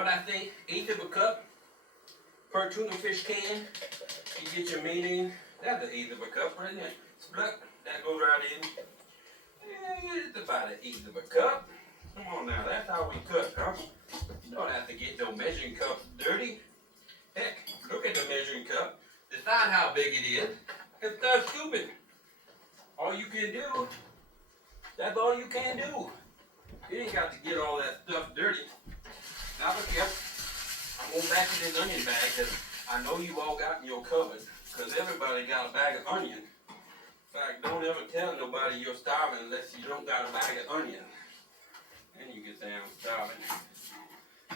what I think, 1/8 of a cup per tuna fish can. You get your meat in. That's 1/8 of a cup right there. Splut, that goes right in. Yeah, it's about 1/8 of a cup. Come on now, that's how we cook, huh? You don't have to get no measuring cups dirty. Heck, look at the measuring cup. Decide how big it is. It's not stupid. All you can do, that's all you can do. You ain't got to get all that stuff dirty. Now look here, I'm going back to this onion bag because I know you all got in your cupboard because everybody got a bag of onion. In fact, don't ever tell nobody you're starving unless you don't got a bag of onion. Then you can say I'm starving.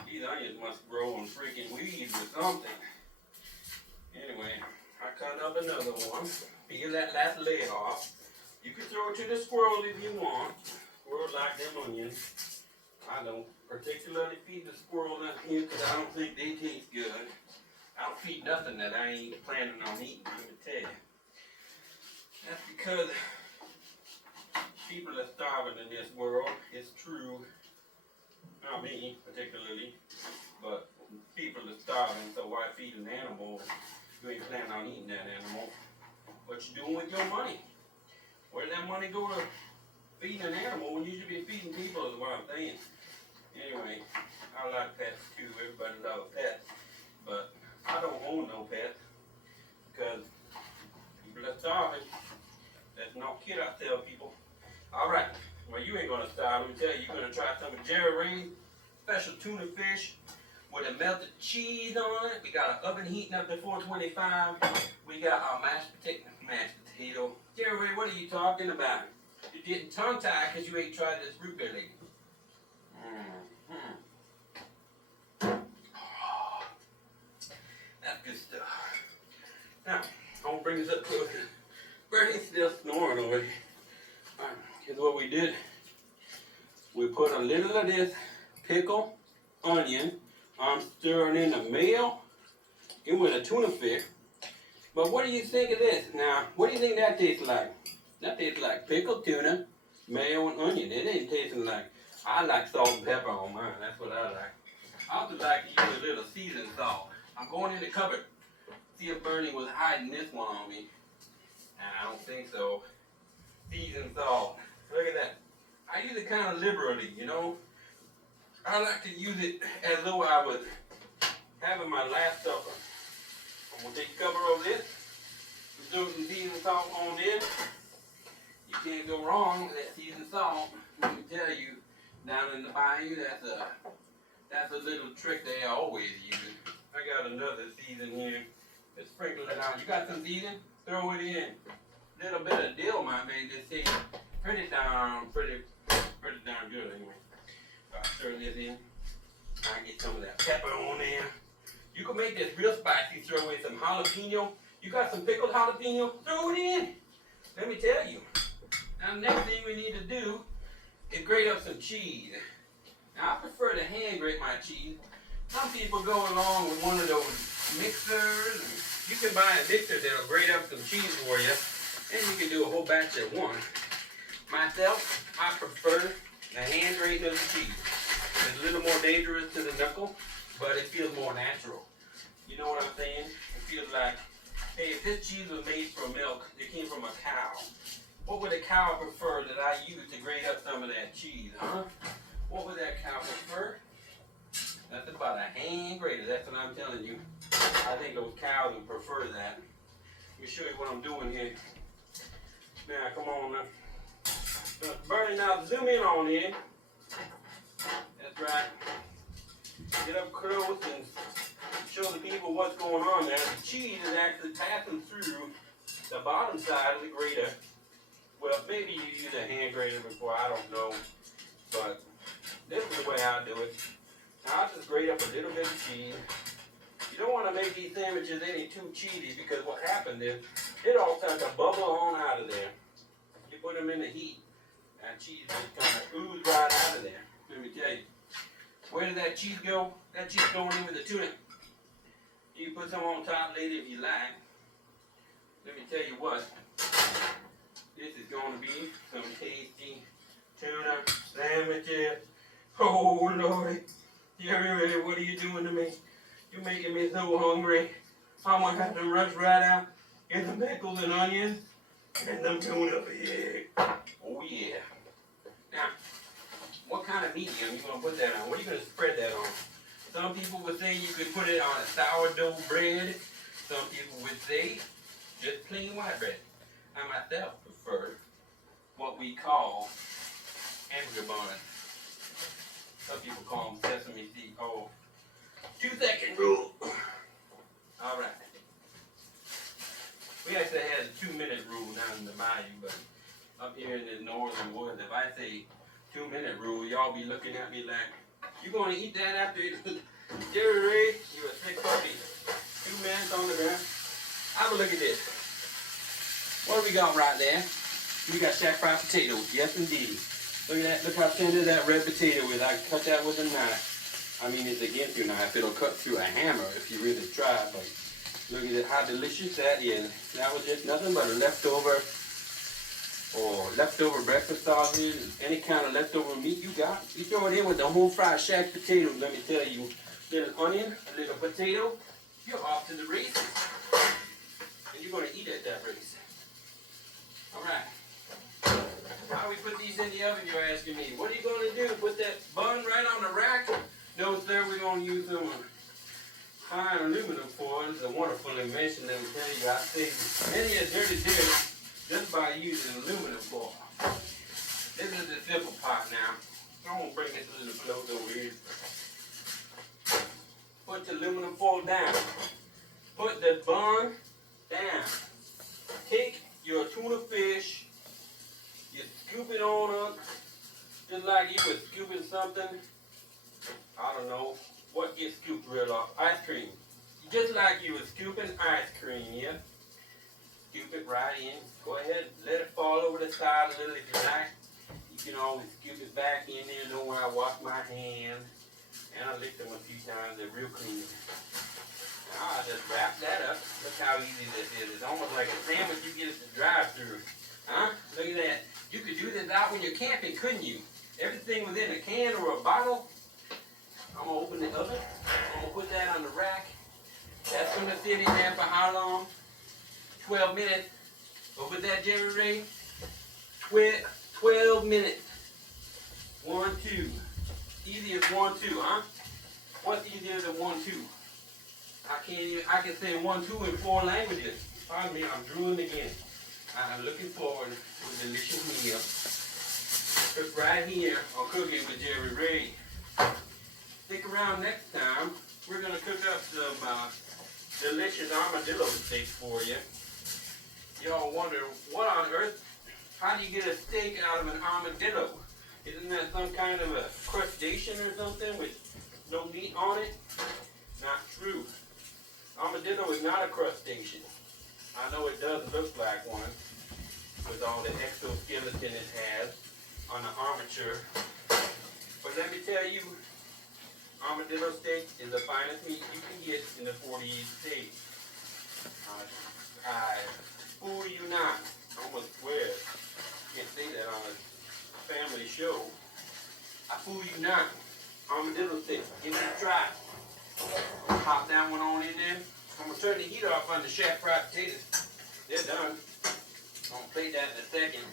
These onions must grow on freaking weeds or something. Anyway, I cut up another one. Peel that last layer off. You can throw it to the squirrel if you want. Squirrels like them onions. I don't particularly feed the squirrel out here because I don't think they taste good. I don't feed nothing that I ain't planning on eating, let me tell you. That's because people are starving in this world. It's true. Not me particularly, but people are starving, so why feed an animal if you ain't planning on eating that animal? What you doing with your money? Where did that money go to feeding an animal when you should be feeding people is what I'm saying. Anyway, I like pets too. Everybody loves pets. But I don't own no pets because people are starving. Let's not kid ourselves, people. Alright, well you ain't gonna starve. Let me tell you, you're gonna try some of Gerry Ray special tuna fish with a melted cheese on it. We got an oven heating up to 425. We got our mashed potato. Gerry Ray, what are you talking about? You're getting tongue-tied because you ain't tried this root beer lately. That's good stuff. Now, I'm going to bring this up closer. Bernie's still snoring over here. Alright, here's what we did. We put a little of this pickle, onion. I'm stirring in the mayo. In with a tuna fish. But what do you think of this? Now, what do you think that tastes like? That tastes like pickled tuna, mayo, and onion. It ain't tasting like, I like salt and pepper on mine. That's what I like. I also like to use a little seasoned salt. I'm going in the cupboard. See if Bernie was hiding this one on me. And I don't think so. Seasoned salt. Look at that. I use it kind of liberally, you know. I like to use it as though I was having my last supper. I'm going to take the cover over this. Throw some seasoned salt on this. You can't go wrong with that seasoned salt. Let me tell you, down in the bayou, that's a little trick they always use. I got another season here. Just sprinkle it out. You got some season? Throw it in. A little bit of dill might make this thing pretty darn good anyway. So I stir this in. I get some of that pepper on there. You can make this real spicy. Throw in some jalapeno. You got some pickled jalapeno? Throw it in. Let me tell you. Now the next thing we need to do is grate up some cheese. Now I prefer to hand grate my cheese. Some people go along with one of those mixers. You can buy a mixer that'll grate up some cheese for you. And you can do a whole batch at once. Myself, I prefer the hand grating of the cheese. It's a little more dangerous to the knuckle, but it feels more natural. You know what I'm saying? It feels like, hey, if this cheese was made from milk, it came from a cow. What would a cow prefer that I use to grate up some of that cheese, huh? What would that cow prefer? That's about a hand grater, that's what I'm telling you. I think those cows would prefer that. Let me show you what I'm doing here. Now, come on now. Bernie, now zoom in on it. That's right. Get up close and show the people what's going on there. The cheese is actually passing through the bottom side of the grater. Well, maybe you use a hand grater before, I don't know. But this is the way I do it. Now I just grate up a little bit of cheese. You don't want to make these sandwiches any too cheesy because what happened is it all starts to bubble on out of there. You put them in the heat, that cheese just kind of ooze right out of there. Let me tell you. Where did that cheese go? That cheese going in with the tuna. You can put some on top later if you like. Let me tell you what. This is going to be some tasty tuna sandwiches. Oh, Lordy. Gerry Ray, what are you doing to me? You're making me so hungry. I'm gonna have to rush right out, get some pickles and onions, and some tuna fish. Oh yeah. Now, what kind of medium you gonna put that on? What are you gonna spread that on? Some people would say you could put it on a sourdough bread. Some people would say just plain white bread. I myself prefer what we call hamburger buns. Some people call them sesame seed. Oh, 2-second rule. All right. We actually had a 2-minute rule down in the bayou, but up here in the northern woods, if I say 2-minute rule, y'all be looking at me like, you gonna eat that after Gerry Ray? You a sick puppy. 2 minutes on the ground. Have a look at this. What do we got right there? We got shack fried potatoes. Yes, indeed. Look at that. Look how tender that red potato is. I cut that with a knife. I mean, it's against your knife. It'll cut through a hammer if you really try. But look at it, how delicious that is. That was just nothing but a leftover breakfast sausage, any kind of leftover meat you got. You throw it in with the whole fried shack potatoes. Let me tell you, little onion, a little potato, you're off to the races. And you're going to eat at that race. All right. How we put these in the oven, you're asking me. What are you going to do? Put that bun right on the rack? No, sir, we're going to use some high aluminum foil. It's a wonderful invention, let me tell you. I saved many a dirty dish just by using aluminum foil. This is the simple part now. I'm going to bring this a little close over here. Put the aluminum foil down. Put the bun down. Take your tuna fish. You scoop it on up. Just like you would scooping something. I don't know. What gets scooped real off? Ice cream. Just like you were scooping ice cream, yeah? Scoop it right in. Go ahead, let it fall over the side a little if you like. You can always scoop it back in there. Know where I wash my hands. And I licked them a few times. They're real clean. Now I just wrap that up. Look how easy this is. It's almost like a sandwich you get at the drive-thru. Huh? Look at that. You could do this out when you're camping, couldn't you? Everything was in a can or a bottle. I'm going to open the oven. I'm going to put that on the rack. That's going to sit in there for how long? 12 minutes. What was that, Gerry Ray? 12 minutes. 1, 2. Easy as 1, 2, huh? What's easier than 1, 2? I can say 1, 2 in 4 languages. Pardon me, I'm drooling again. I'm looking forward to a delicious meal. Cook right here on Cooking with Gerry Ray. Stick around next time. We're going to cook up some delicious armadillo steaks for you. Y'all wonder, what on earth? How do you get a steak out of an armadillo? Isn't that some kind of a crustacean or something with no meat on it? Not true. Armadillo is not a crustacean. I know it does look like one with all the exoskeleton it has on the armature. But let me tell you, armadillo steak is the finest meat you can get in the 48 states. I fool you not. I almost swear. Can't say that on a family show. I fool you not. Armadillo steak. Give it a try. Pop that one on in there. I'm going to turn the heat off on the shack fried potatoes. They're done. I'm going to plate that in a second.